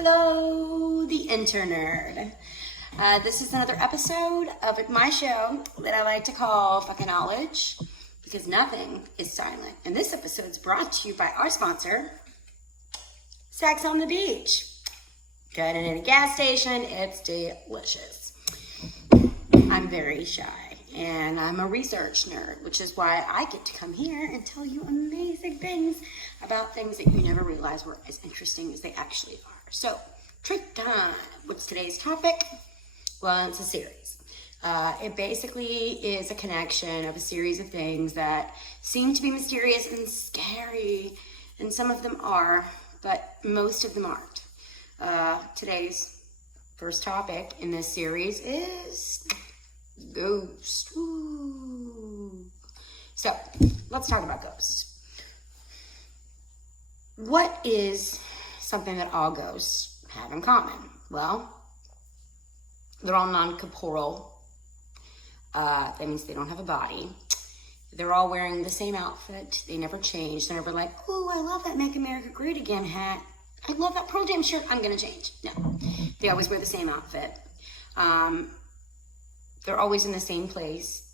Hello, the internerd. This is another episode of my show that I like to call fKnowledge because nothing is silent. And this episode is brought to you by our sponsor, Sex on the Beach. Good in a gas station, it's delicious. I'm very shy and I'm a research nerd, which is why I get to come here and tell you amazing things about things that you never realized were as interesting as they actually are. So, trick time. What's today's topic? Well, it's a series. It basically is a connection of a series of things that seem to be mysterious and scary, and some of them are, but most of them aren't. Today's first topic in this series is ghosts. Ooh. So, let's talk about ghosts. What is something that all ghosts have in common? Well, they're all non-corporeal. That means they don't have a body. They're all wearing the same outfit. They never change. They're never like, oh, I love that Make America Great Again hat. I love that Pearl Jam shirt. I'm going to change. No, they always wear the same outfit. They're always in the same place.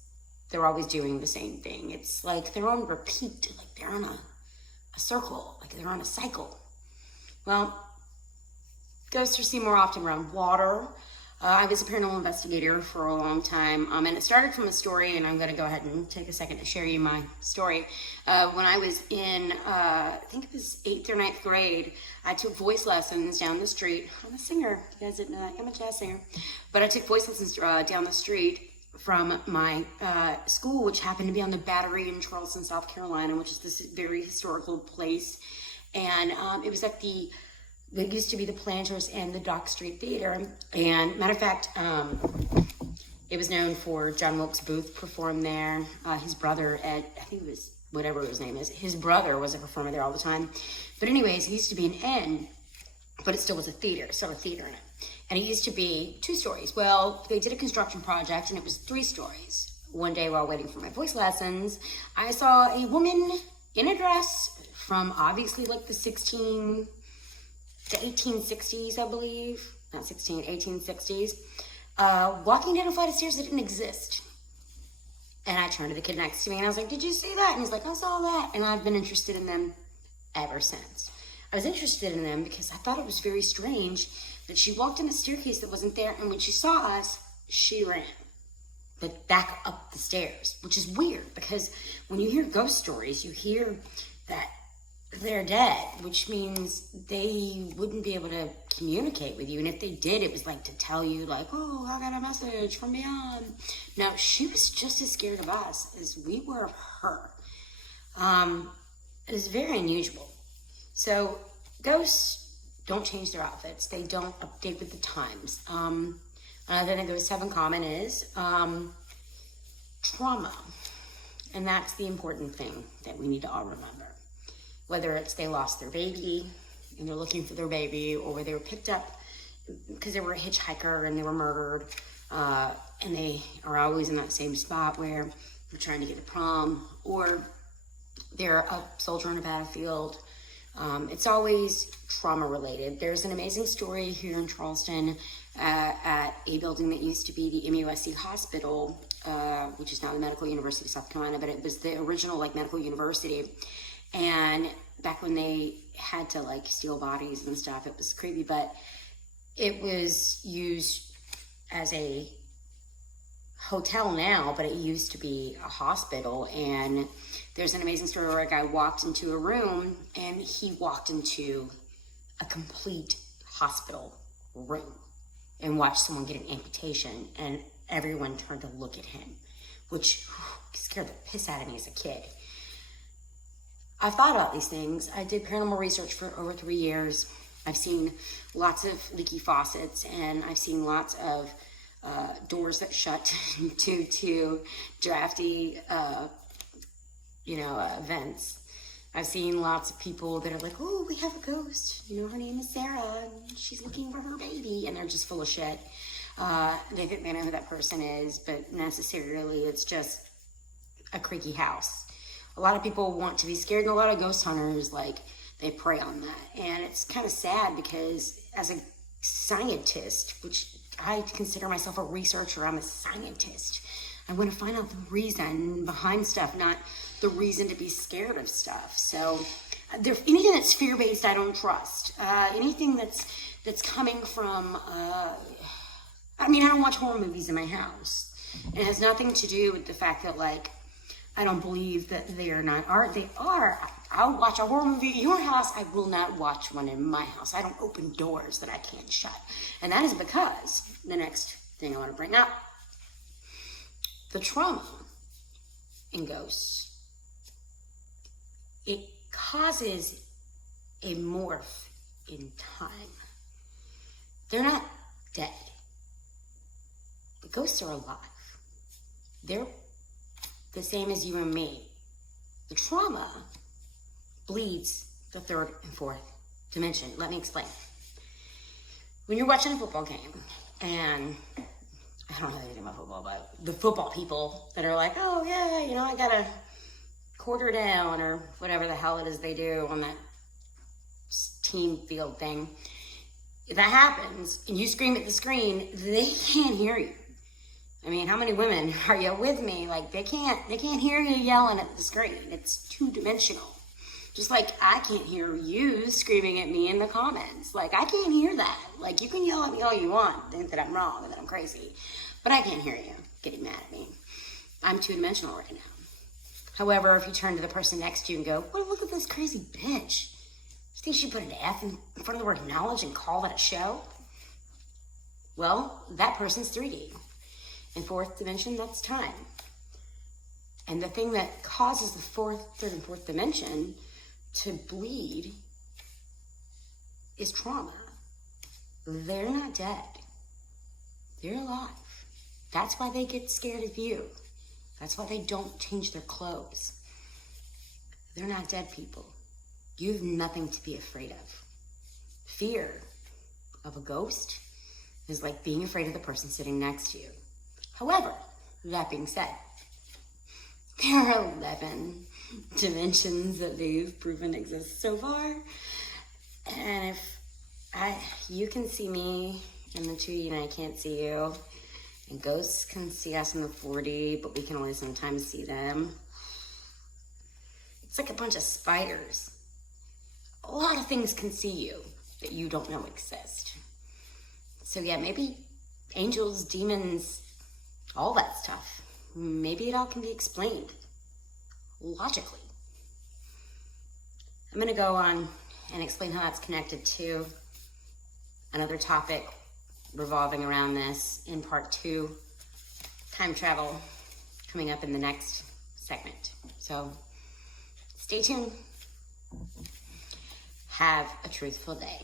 They're always doing the same thing. It's like they're on repeat. Like they're on a circle. Like they're on a cycle. Well, ghosts are seen more often around water. I was a paranormal investigator for a long time, and it started from a story, and I'm going to go ahead and take a second to share you my story. When I was in, I think it was 8th or 9th grade, I took voice lessons down the street. I'm a singer. You guys didn't know that. I'm a jazz singer. But I took voice lessons down the street from my school, which happened to be on the Battery in Charleston, South Carolina, which is this very historical place. And it was at it used to be the Planters and the Dock Street Theater. And matter of fact, it was known for John Wilkes Booth performed there. His brother, Ed, I think it was whatever his name is, his brother was a performer there all the time. But anyways, he used to be an inn, but it still was a theater, still a theater in it. And it used to be 2 stories. Well, they did a construction project and it was 3 stories. One day while waiting for my voice lessons, I saw a woman in a dress from obviously like the 16 to 1860s, I believe. Not 1860s. Walking down a flight of stairs that didn't exist. And I turned to the kid next to me and I was like, did you see that? And he's like, I saw that. And I've been interested in them ever since. I was interested in them because I thought it was very strange that she walked in a staircase that wasn't there, and when she saw us, she ran. But back up the stairs, which is weird because when you hear ghost stories, you hear that they're dead, which means they wouldn't be able to communicate with you. And if they did, it was like to tell you like, oh, I got a message from beyond. No, she was just as scared of us as we were of her. It was very unusual. So ghosts don't change their outfits. They don't update with the times. Another thing ghosts have in common is trauma. And that's the important thing that we need to all remember. Whether it's they lost their baby and they're looking for their baby, or they were picked up because they were a hitchhiker and they were murdered, and they are always in that same spot where they're trying to get to prom, or they're a soldier on a battlefield. It's always trauma related. There's an amazing story here in Charleston at a building that used to be the MUSC Hospital, which is now the Medical University of South Carolina, but it was the original like medical university. And back when they had to like steal bodies and stuff, it was creepy, but it was used as a hotel now, but it used to be a hospital. And there's an amazing story where a guy walked into a room and he walked into a complete hospital room and watched someone get an amputation, and everyone turned to look at him, which scared the piss out of me as a kid. I've thought about these things. I did paranormal research for over 3 years. I've seen lots of leaky faucets, and I've seen lots of doors that shut due to drafty, vents. I've seen lots of people that are like, oh, we have a ghost. Her name is Sarah, and she's looking for her baby, and they're just full of shit. They think they know who that person is, but necessarily it's just a creaky house. A lot of people want to be scared, and a lot of ghost hunters, like, they prey on that. And it's kind of sad because as a scientist, which I consider myself a researcher, I'm a scientist. I want to find out the reason behind stuff, not the reason to be scared of stuff. So anything that's fear-based, I don't trust. Anything that's coming from, I don't watch horror movies in my house. It has nothing to do with the fact that, like, I don't believe that they are not art. They are. I'll watch a horror movie in your house. I will not watch one in my house. I don't open doors that I can't shut. And that is because, the next thing I want to bring up, the trauma in ghosts, it causes a morph in time. They're not dead. The ghosts are alive. They're the same as you and me. The trauma bleeds the third and fourth dimension. Let me explain. When you're watching a football game, and I don't know anything about football, but the football people that are like, oh yeah, I got a quarter down, or whatever the hell it is they do on that team field thing. If that happens, and you scream at the screen, they can't hear you. How many women are you with me? Like, they can't hear you yelling at the screen. It's two-dimensional. Just like I can't hear you screaming at me in the comments. Like, I can't hear that. Like, you can yell at me all you want, think that I'm wrong and that I'm crazy, but I can't hear you getting mad at me. I'm two-dimensional right now. However, if you turn to the person next to you and go, well, look at this crazy bitch. You think she put an F in front of the word knowledge and call that a show? Well, that person's 3D. In fourth dimension, that's time. And the thing that causes the third and fourth dimension to bleed is trauma. They're not dead. They're alive. That's why they get scared of you. That's why they don't change their clothes. They're not dead people. You have nothing to be afraid of. Fear of a ghost is like being afraid of the person sitting next to you. However, that being said, there are 11 dimensions that they've proven exist so far. And if you can see me in the 2D and I can't see you, and ghosts can see us in the 4D, but we can only sometimes see them. It's like a bunch of spiders. A lot of things can see you that you don't know exist. So yeah, maybe angels, demons, all that stuff. Maybe it all can be explained logically. I'm going to go on and explain how that's connected to another topic revolving around this in part 2, time travel, coming up in the next segment. So stay tuned. Have a truthful day.